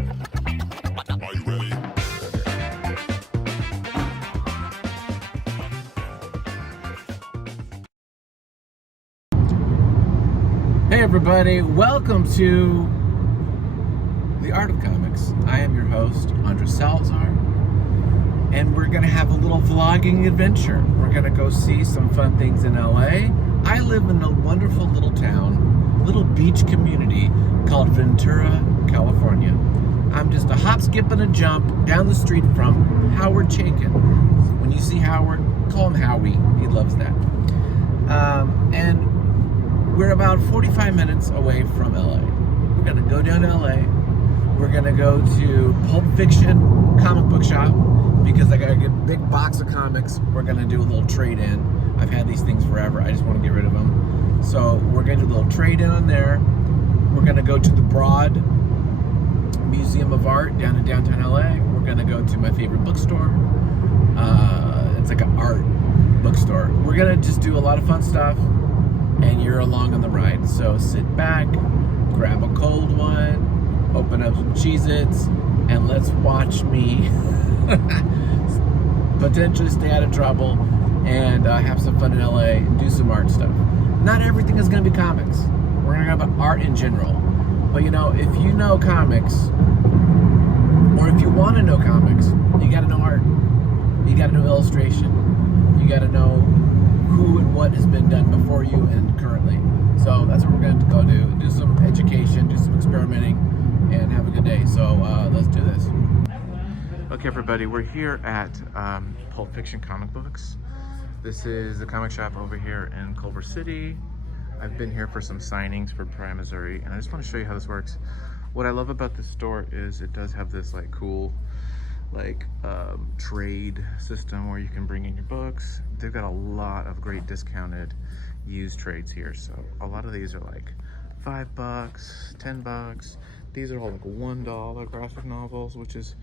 Are you ready? Hey everybody, welcome to The Art of Comics. I am your host, Andres Salazar, and we're going to have a little vlogging adventure. We're going to go see some fun things in LA. I live in a wonderful little town, little beach community called Ventura, California. I'm just a hop, skip, and a jump down the street from Howard Chaykin. When you see Howard, call him Howie. He loves that. And we're about 45 minutes away from LA. We're gonna go down to LA. We're gonna go to Pulp Fiction comic book shop because I got a big box of comics. We're gonna do a little trade-in. I've had these things forever. I just want to get rid of them. So we're gonna do a little trade-in on there. We're gonna go to the Broad Museum of Art down in downtown LA. We're gonna go to my favorite bookstore. It's like an art bookstore. We're gonna just do a lot of fun stuff, and you're along on the ride. So sit back, grab a cold one, open up some Cheez-Its, and let's watch me potentially stay out of trouble and have some fun in LA and do some art stuff. Not everything is gonna be comics. We're gonna have art in general. But you know, if you know comics, or if you wanna know comics, you gotta know art. You gotta know illustration. You gotta know who and what has been done before you and currently. So that's what we're going to go do some education, do some experimenting, and have a good day. So let's do this. Okay everybody, we're here at Pulp Fiction Comic Books. This is the comic shop over here in Culver City. I've been here for some signings for Prime, Missouri, and I just want to show you how this works. What I love about this store is it does have this like cool trade system where you can bring in your books. They've got a lot of great discounted used trades here. So a lot of these are like $5, $10. These are all like $1 graphic novels, which is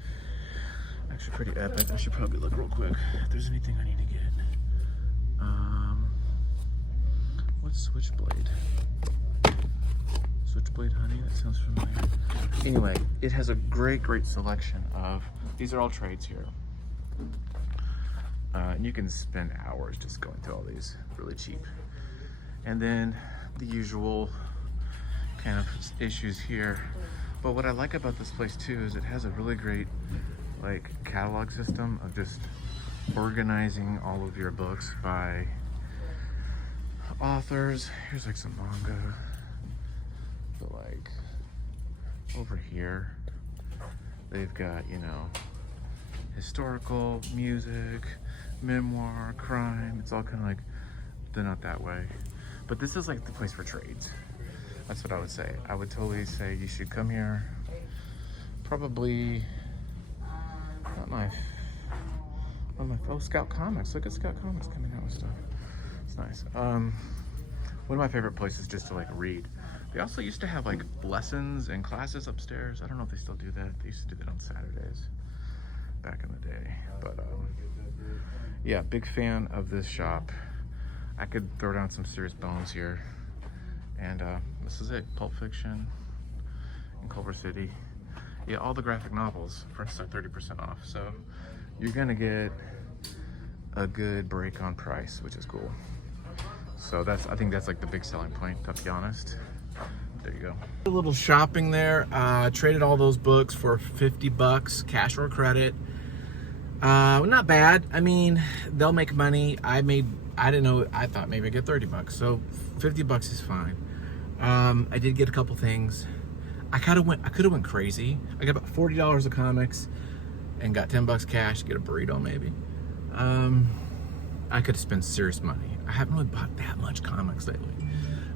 actually pretty epic. I should probably look real quick if there's anything I need to get. What's Switchblade? Switchblade Honey, that sounds familiar. Anyway, it has a great selection of, these are all trades here. And you can spend hours just going through all these, really cheap. And then the usual kind of issues here. But what I like about this place too is it has a really great like catalog system of just organizing all of your books by authors. Here's like some manga. But like over here, they've got, you know, historical, music, memoir, crime. It's all kind of like, they're not that way. But this is like the place for trades. That's what I would say. I would totally say you should come here. Probably, not my, oh, Scout Comics. Look at Scout Comics coming out with stuff. It's nice. One of my favorite places just to like read. They also used to have like lessons and classes upstairs. I don't know if they still do that. They used to do that on Saturdays back in the day. But yeah, big fan of this shop. I could throw down some serious bones here. And this is it, Pulp Fiction in Culver City. Yeah, all the graphic novels for instance are 30% off. So you're gonna get a good break on price, which is cool. So I think that's like the big selling point, to be honest. There you go. A little shopping there. Traded all those books for $50, cash or credit. Not bad. I mean, they'll make money. I didn't know, I thought maybe I'd get $30. So $50 is fine. I did get a couple things. I could have went crazy. I got about $40 of comics and got $10 cash to get a burrito maybe. I could have spent serious money. I haven't really bought that much comics lately.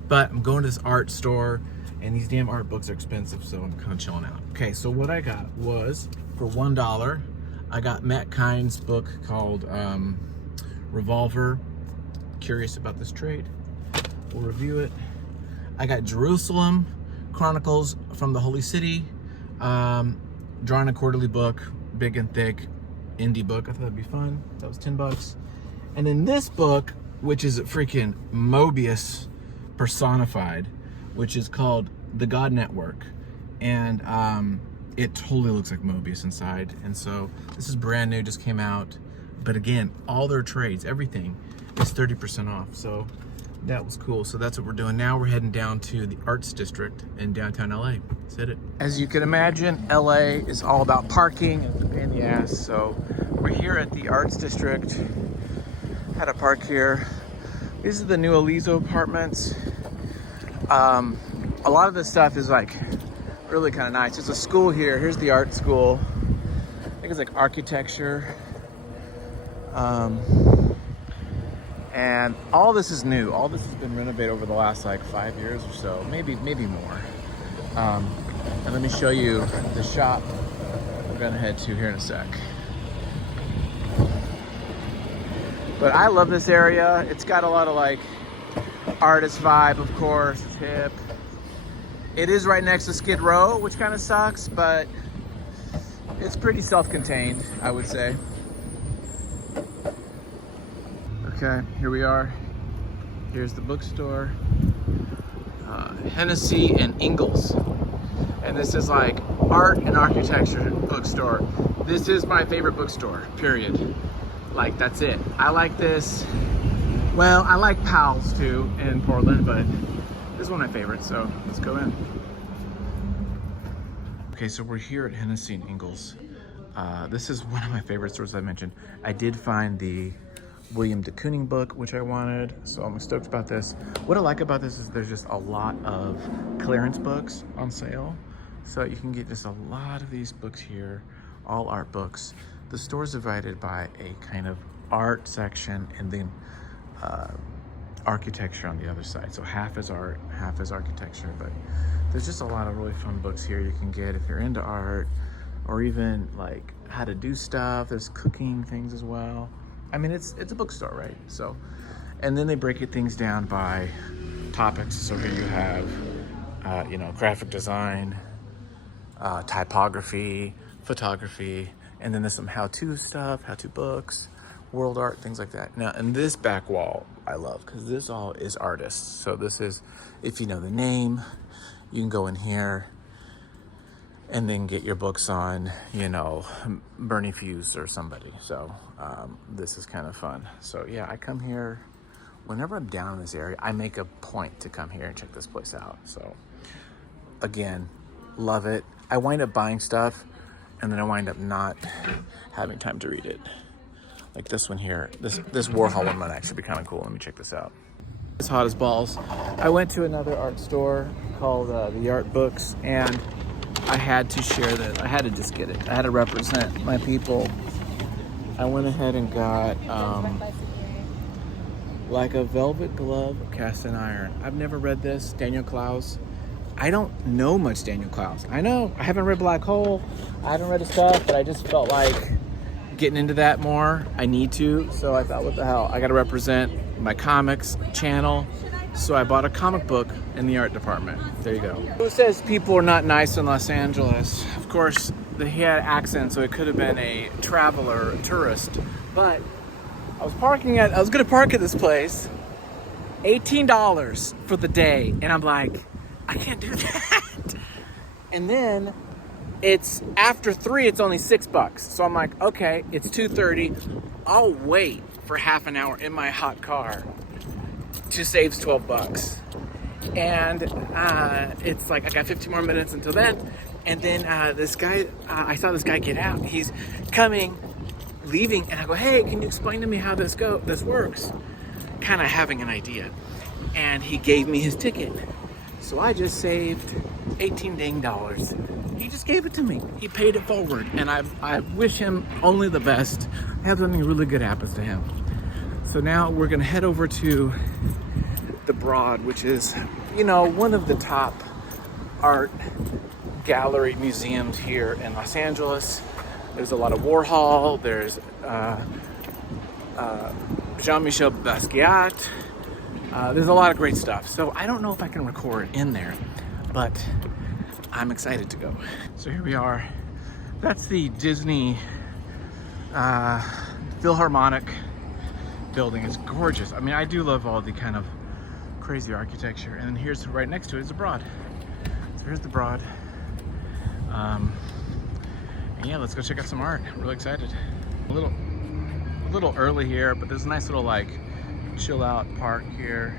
But I'm going to this art store and these damn art books are expensive, so I'm kind of chilling out. Okay, so what I got was, for $1, I got Matt Kind's book called Revolver. Curious about this trade. We'll review it. I got Jerusalem Chronicles from the Holy City. Drawn a quarterly book, big and thick, indie book. I thought that'd be fun. That was $10. And then this book, which is freaking Mobius personified, which is called The God Network. And it totally looks like Mobius inside. And so this is brand new, just came out. But again, all their trades, everything is 30% off. So that was cool. So that's what we're doing now. We're heading down to the Arts District in downtown LA. Let's hit it. As you can imagine, LA is all about parking and pain in the ass. So we're here at the Arts District. Had to park here. These are the new Aliso apartments. A lot of this stuff is like really kind of nice. There's a school here. Here's the art school. I think it's like architecture. And all this is new. All this has been renovated over the last like 5 years or so, maybe more. And let me show you the shop we're gonna head to here in a sec. But I love this area. It's got a lot of like artist vibe, of course. It's hip. It is right next to Skid Row, which kind of sucks, but it's pretty self-contained, I would say. Okay, here we are. Here's the bookstore. Hennessy and Ingles. And this is like art and architecture bookstore. This is my favorite bookstore, period. Like, that's it. I like this. Well, I like Powell's too in Portland, but this is one of my favorites, so let's go in. Okay, so we're here at Hennessy and Ingles. This is one of my favorite stores I mentioned. I did find the William de Kooning book, which I wanted, so I'm stoked about this. What I like about this is there's just a lot of clearance books on sale. So you can get just a lot of these books here, all art books. The store's divided by a kind of art section and then architecture on the other side. So half is art, half is architecture, but there's just a lot of really fun books here you can get if you're into art, or even like how to do stuff. There's cooking things as well. I mean, it's a bookstore, right? So, and then they break it things down by topics. So here you have, you know, graphic design, typography, photography, and then there's some how-to stuff, how-to books, world art, things like that. Now, in this back wall, I love, because this all is artists. So this is, if you know the name, you can go in here and then get your books on, you know, Bernie Fuse or somebody. So this is kind of fun. So yeah, I come here, whenever I'm down in this area, I make a point to come here and check this place out. So again, love it. I wind up buying stuff and then I wind up not having time to read it. Like this one here, this Warhol one might actually be kind of cool. Let me check this out. It's hot as balls. I went to another art store called The Art Books, and I had to share that. I had to just get it. I had to represent my people. I went ahead and got like a velvet glove of cast in iron. I've never read this, Daniel Clowes. I don't know much Daniel Clowes. I know, I haven't read Black Hole. I haven't read his stuff, but I just felt like getting into that more. I need to, so I thought, what the hell? I gotta represent my comics channel. So I bought a comic book in the art department. There you go. Who says people are not nice in Los Angeles? Of course, he had an accent, so it could have been a traveler, a tourist. But I was gonna park at this place, $18 for the day. And I'm like, I can't do that. And then it's after 3, it's only $6. So I'm like, okay, it's 2:30. I'll wait for half an hour in my hot car to save $12. And it's like, I got 15 more minutes until then. And then this guy, I saw this guy get out. He's coming, leaving, and I go, hey, can you explain to me how this works? Kind of having an idea. And he gave me his ticket. So I just saved $18 dang. He just gave it to me. He paid it forward. And I wish him only the best. I hope something really good happens to him. So now we're gonna head over to the Broad, which is, you know, one of the top art gallery museums here in Los Angeles. There's a lot of Warhol. There's Jean-Michel Basquiat. There's a lot of great stuff. So I don't know if I can record in there, but I'm excited to go. So here we are. That's the Disney Philharmonic building. It's gorgeous. I mean, I do love all the kind of crazy architecture. And then here's right next to it is the Broad. So here's the Broad. yeah, let's go check out some art. I'm really excited. A little early here, but there's a nice little like chill out park here.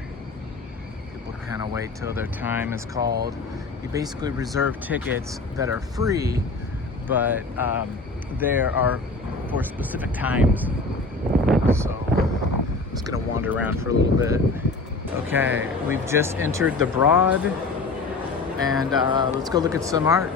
People kind of wait till their time is called. You basically reserve tickets that are free, but there are for specific times. So I'm just gonna wander around for a little bit. Okay, we've just entered the Broad, and let's go look at some art.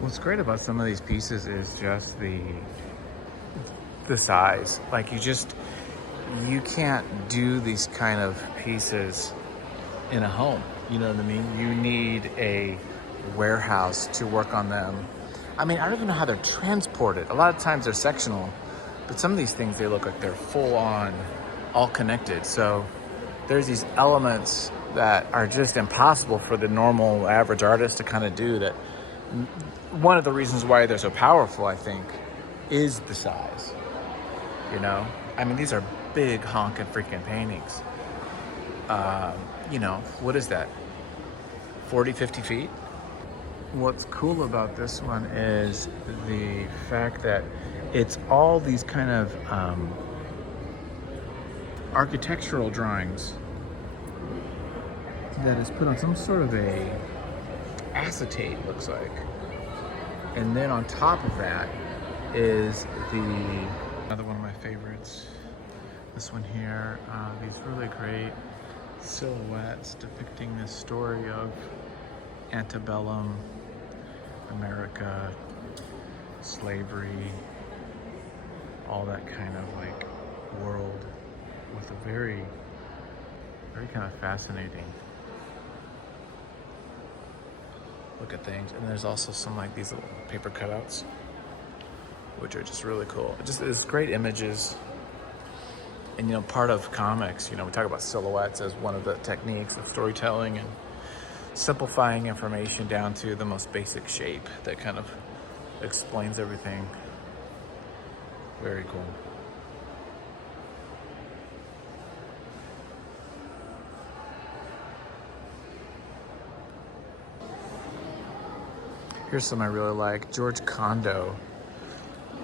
What's great about some of these pieces is just the size. Like you can't do these kind of pieces in a home. You know what I mean? You need a warehouse to work on them. I mean, I don't even know how they're transported. A lot of times they're sectional, but some of these things, they look like they're full on, all connected. So there's these elements that are just impossible for the normal average artist to kind of do that. One of the reasons why they're so powerful, I think, is the size. You know, I mean, these are big honking freaking paintings. You know, what is that? 40, 50 feet? What's cool about this one is the fact that it's all these kind of architectural drawings that is put on some sort of a acetate, looks like. And then on top of that is another one of my favorites. This one here, these really great silhouettes depicting this story of antebellum America, slavery, all that kind of like world with a very kind of fascinating look at things. And there's also some like these little paper cutouts, which are just really cool. It's great images. And you know, part of comics, you know, we talk about silhouettes as one of the techniques of storytelling and simplifying information down to the most basic shape that kind of explains everything. Very cool. Here's some I really like. George Condo.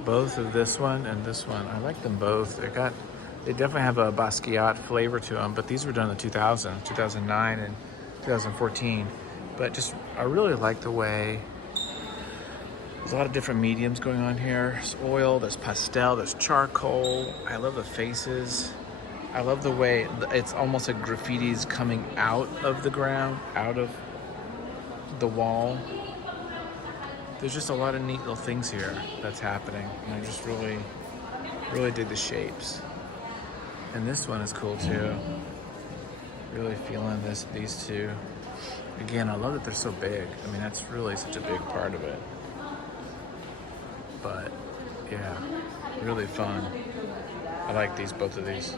Both of this one and this one. I like them both. They definitely have a Basquiat flavor to them, but these were done in 2009 and 2014. But I really like the way there's a lot of different mediums going on here. There's oil, there's pastel, there's charcoal. I love the faces. I love the way it's almost like graffiti's coming out of the ground, out of the wall. There's just a lot of neat little things here that's happening. And I just really dig the shapes. And this one is cool too. Really feeling these two. Again, I love that they're so big. I mean, that's really such a big part of it. But yeah, really fun. I like both of these.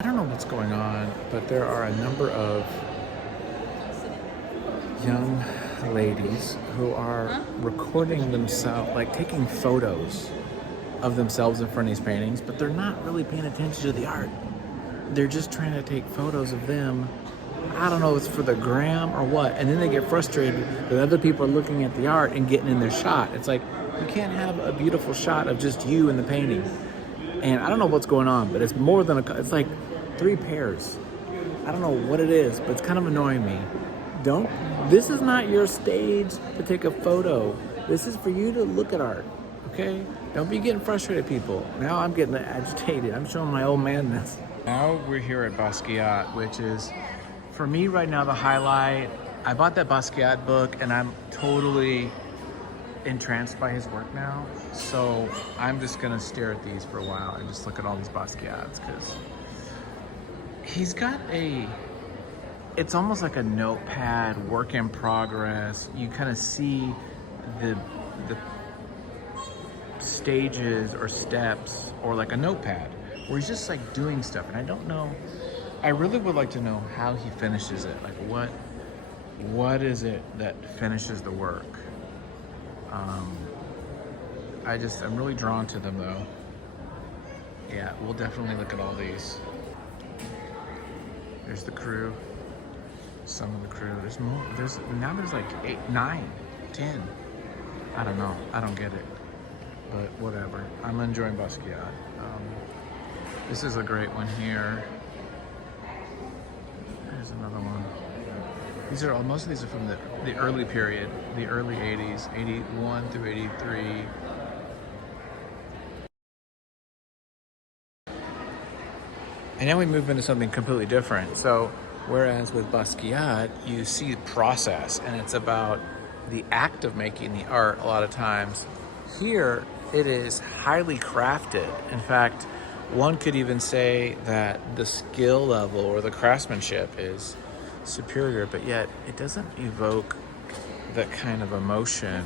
I don't know what's going on, but there are a number of young ladies who are recording themselves, like taking photos of themselves in front of these paintings, but they're not really paying attention to the art. They're just trying to take photos of them. I don't know if it's for the gram or what, and then they get frustrated that other people are looking at the art and getting in their shot. It's like, you can't have a beautiful shot of just you in the painting. And I don't know what's going on, but it's more than it's like 3 pairs. I don't know what it is, but it's kind of annoying me. This is not your stage to take a photo. This is for you to look at art, okay? Don't be getting frustrated, people. Now I'm getting agitated. I'm showing my old manness. Now we're here at Basquiat, which is, for me right now, the highlight. I bought that Basquiat book and I'm totally entranced by his work now. So I'm just gonna stare at these for a while and just look at all these Basquiats, because he's got a it's almost like a notepad, work in progress. You kind of see the stages or steps, or like a notepad where he's just like doing stuff. And I don't know, I really would like to know how he finishes it. Like what is it that finishes the work? I'm really drawn to them though. Yeah, we'll definitely look at all these. There's the crew. Some of the crew. There's more. There's like 8, 9, 10. I don't know. I don't get it. But whatever. I'm enjoying Basquiat. This is a great one here. There's another one. These are all. Most of these are from the early period, the early 80s, 81 through 83. And now we move into something completely different. So, whereas with Basquiat, you see process, and it's about the act of making the art a lot of times. Here, it is highly crafted. In fact, one could even say that the skill level or the craftsmanship is superior, but yet it doesn't evoke that kind of emotion.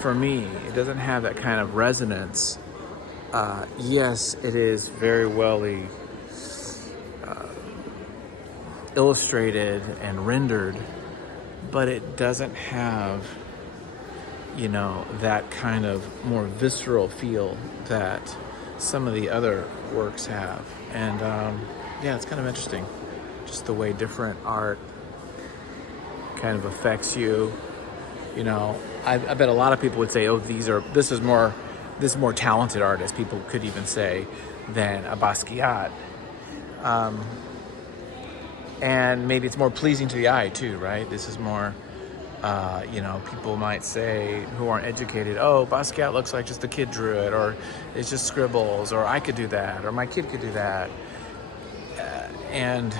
For me, it doesn't have that kind of resonance. Yes, it is very well illustrated and rendered, but it doesn't have, you know, that kind of more visceral feel that some of the other works have. And yeah, it's kind of interesting, just the way different art kind of affects you. You know, I bet a lot of people would say, oh, this is more talented artist, people could even say, than a Basquiat. And maybe it's more pleasing to the eye too, right? This is more, you know, people might say, who aren't educated, oh, Basquiat looks like just a kid drew it, or it's just scribbles, or I could do that, or my kid could do that. And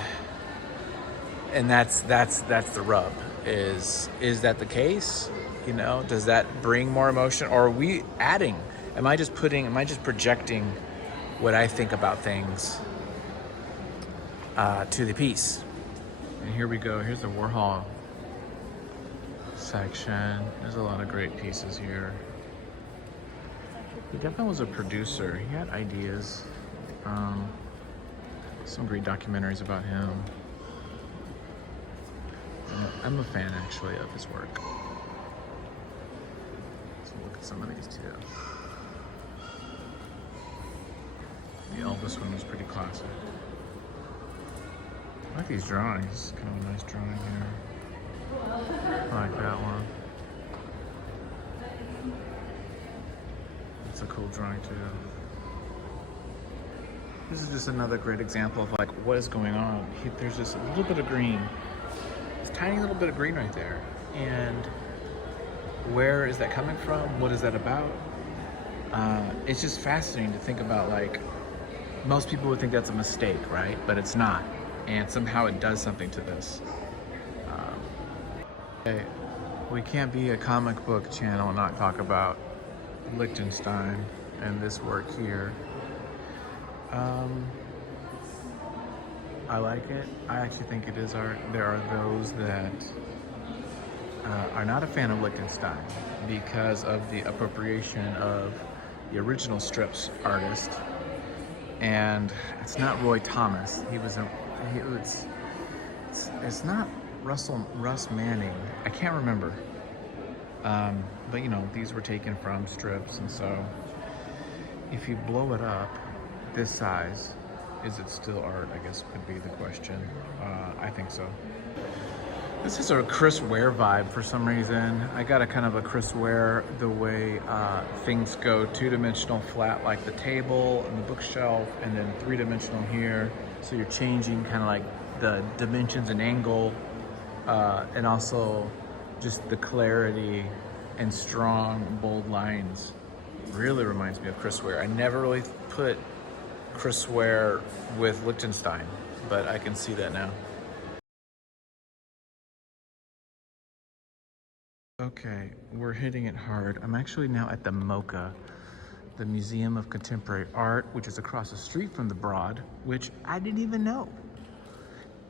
that's the rub. Is that the case? You know, does that bring more emotion, or are we adding? Am I just projecting what I think about things to the piece? And here we go. Here's the Warhol section. There's a lot of great pieces here. He definitely was a producer. He had ideas. Some great documentaries about him. I'm a fan, actually, of his work. So look at some of these too. The Elvis one was pretty classic. I like these drawings. Kind of a nice drawing here. I like that one. It's a cool drawing too. This is just another great example of like what is going on. There's just a little bit of green. This tiny little bit of green right there. And where is that coming from? What is that about? It's just fascinating to think about. Like, most people would think that's a mistake, right? But it's not. And somehow it does something to this. Okay. We can't be a comic book channel and not talk about Liechtenstein and this work here. I like it. I actually think it is art. There are those that are not a fan of Liechtenstein because of the appropriation of the original strips artist. And it's not Roy Thomas. It's not Russ Manning. I can't remember. But you know, these were taken from strips, and so if you blow it up this size, is it still art? I guess could be the question. I think so. This is a Chris Ware vibe for some reason. I got a kind of a Chris Ware, the way things go two-dimensional flat, like the table and the bookshelf, and then three-dimensional here. So you're changing kind of like the dimensions and angle, and also just the clarity and strong, bold lines. Really reminds me of Chris Ware. I never really put Chris Ware with Liechtenstein, but I can see that now. Okay, we're hitting it hard. I'm actually now at the MoCA, the Museum of Contemporary Art, which is across the street from the Broad, which I didn't even know.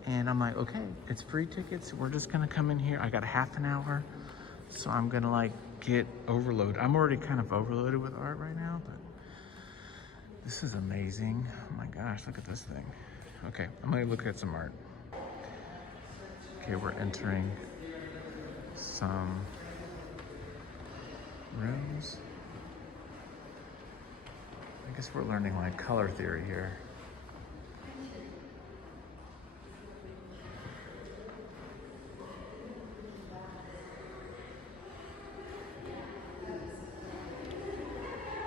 And I'm like, okay, it's free tickets. We're just gonna come in here. I got a half an hour. So I'm gonna like get overloaded. I'm already kind of overloaded with art right now, but this is amazing. Oh my gosh, look at this thing. Okay, I'm gonna look at some art. Okay, we're entering some rooms. I guess we're learning like color theory here.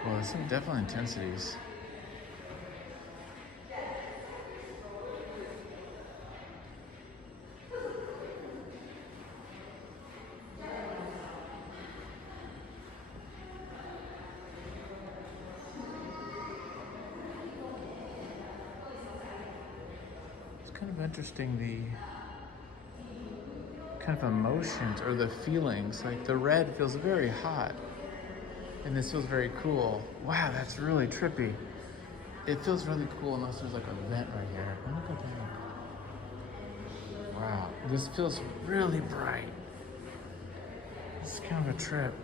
Well, there's some definitely intensities. It's kind of interesting, the kind of emotions or the feelings. Like the red feels very hot. And this feels very cool. Wow, that's really trippy. It feels really cool unless there's like a vent right here. Oh, look at that. Wow, this feels really bright. It's kind of a trip.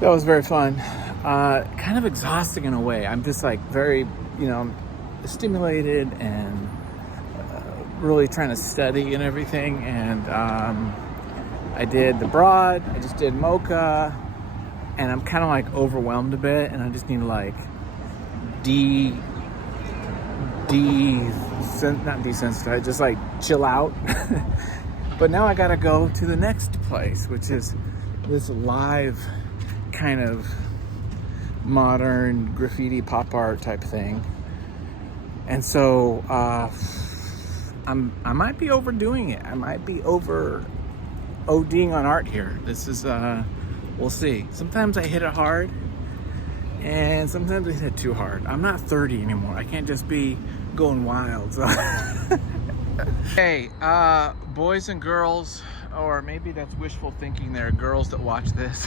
That was very fun. Kind of exhausting in a way. I'm just like very, stimulated and really trying to study and everything. And I did the broad, I just did mocha, and I'm kind of like overwhelmed a bit, and I just need to like not desensitize, just like chill out. But now I gotta go to the next place, which is this live kind of modern graffiti pop art type thing. And so I might be overdoing it. I might be over ODing on art here. This is we'll see. Sometimes I hit it hard and sometimes I hit it too hard. I'm not 30 anymore. I can't just be going wild. So. Hey, boys and girls, or maybe that's wishful thinking. There are girls that watch this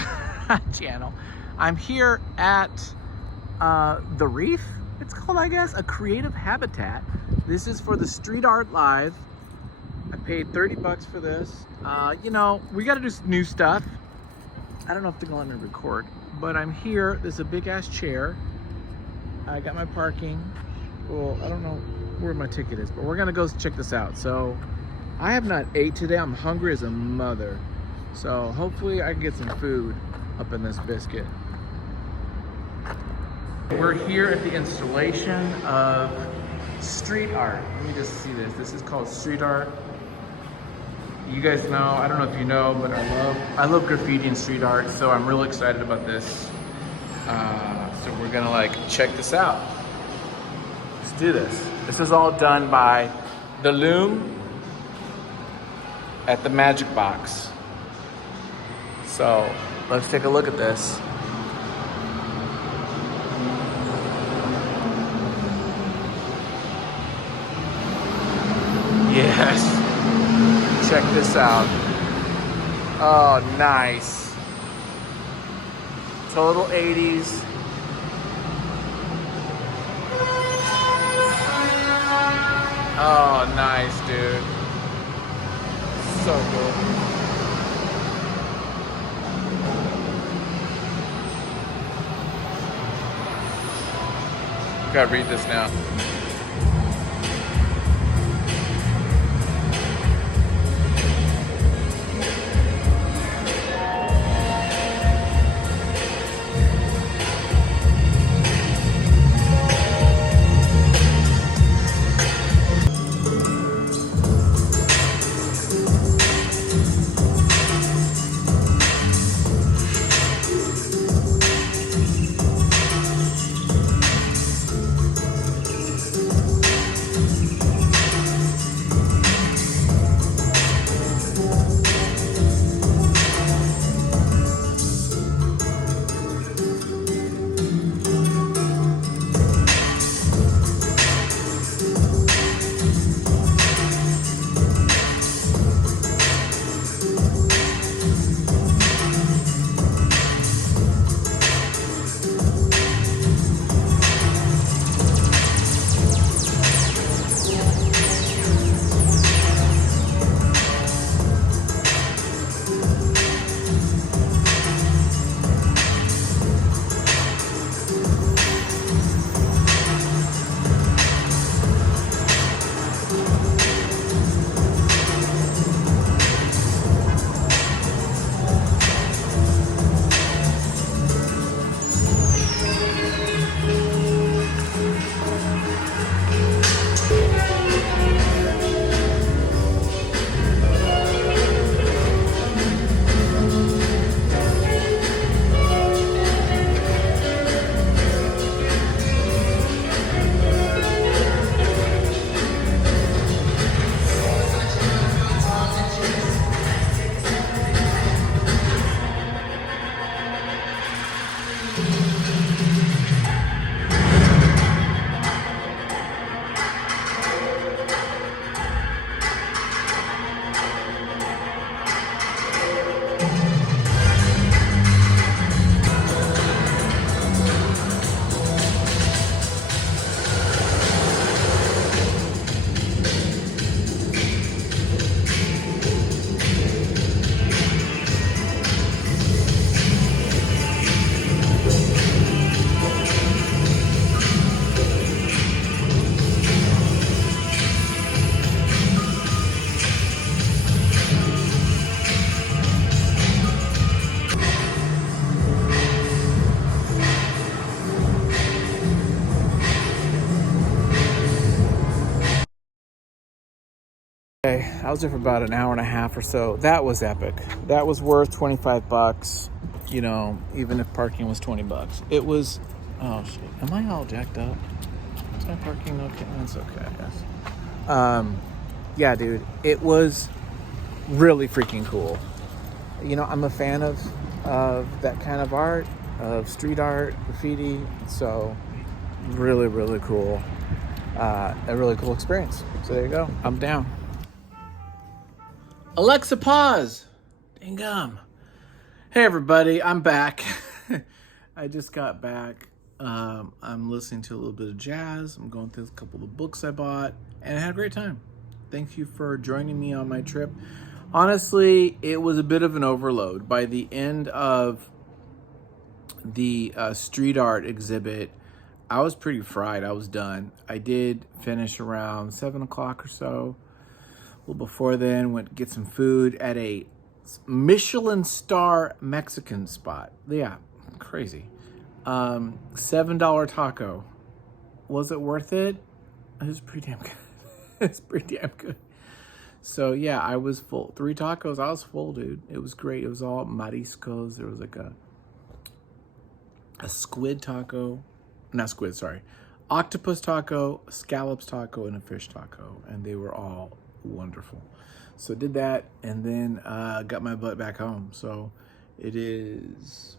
channel. I'm here at the Reef. It's called, I guess, a creative habitat. This is for the Street Art Live. I paid 30 bucks for this. We got to do some new stuff. I don't know if they're going to record, but I'm here. There's a big ass chair. I got my parking. Well, I don't know where my ticket is, but we're gonna go check this out. So I have not ate today. I'm hungry as a mother. So hopefully I can get some food up in this biscuit. We're here at the installation of street art. Let me just see this. This is called street art. You guys know, I don't know if you know, but I love graffiti and street art, so I'm really excited about this. So we're gonna like check this out. Let's do this. This is all done by the Loom at the Magic Box. So let's take a look at this. Yes. Check this out. Oh, nice. Total 80s. Oh, nice, dude. So cool. Gotta read this now. Okay, I was there for about an hour and a half or so. That was epic. That was worth 25 bucks, you know, even if parking was 20 bucks. It was, oh shit, am I all jacked up? Is my parking okay? That's okay, I guess. Yeah, dude, it was really freaking cool. You know, I'm a fan of that kind of art, of street art, graffiti, so really, really cool. A really cool experience. So there you go. I'm down. Alexa, pause. Dang gum. Hey, everybody. I'm back. I just got back. I'm listening to a little bit of jazz. I'm going through a couple of books I bought, and I had a great time. Thank you for joining me on my trip. Honestly, it was a bit of an overload. By the end of the street art exhibit, I was pretty fried. I was done. I did finish around 7 o'clock or so. A little before then, went to get some food at a Michelin star Mexican spot. Yeah, crazy. $7 taco. Was it worth it? It was pretty damn good. It's pretty damn good. So yeah, I was full. 3 tacos, I was full, dude. It was great. It was all mariscos. There was like a squid taco. Not squid, sorry. Octopus taco, scallops taco, and a fish taco. And they were all wonderful. So did that, and then got my butt back home. So it is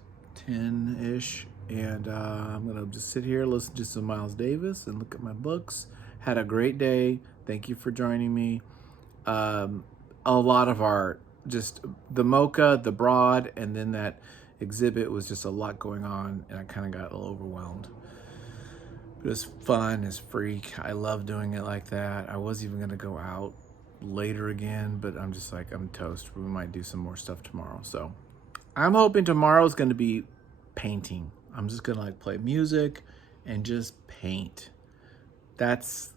10-ish, and I'm gonna just sit here, listen to some Miles Davis, and look at my books. Had a great day. Thank you for joining me. A lot of art, just the mocha, the broad, and then that exhibit was just a lot going on, and I kind of got a little overwhelmed. But it was fun as freak. I love doing it like that. I was even gonna go out later again, but I'm just like, I'm toast. We might do some more stuff tomorrow. So I'm hoping tomorrow is going to be painting. I'm just going to like play music and just paint. That's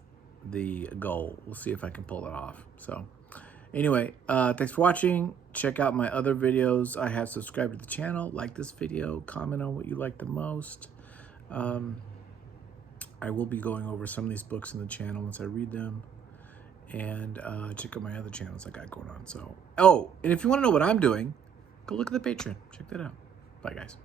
the goal. We'll see if I can pull it off. So anyway, thanks for watching. Check out my other videos. I have subscribed to the channel. Like this video, comment on what you like the most. I will be going over some of these books in the channel once I read them. And check out my other channels I got going on. So, oh, and if you want to know what I'm doing, go look at the Patreon. Check that out. Bye, guys.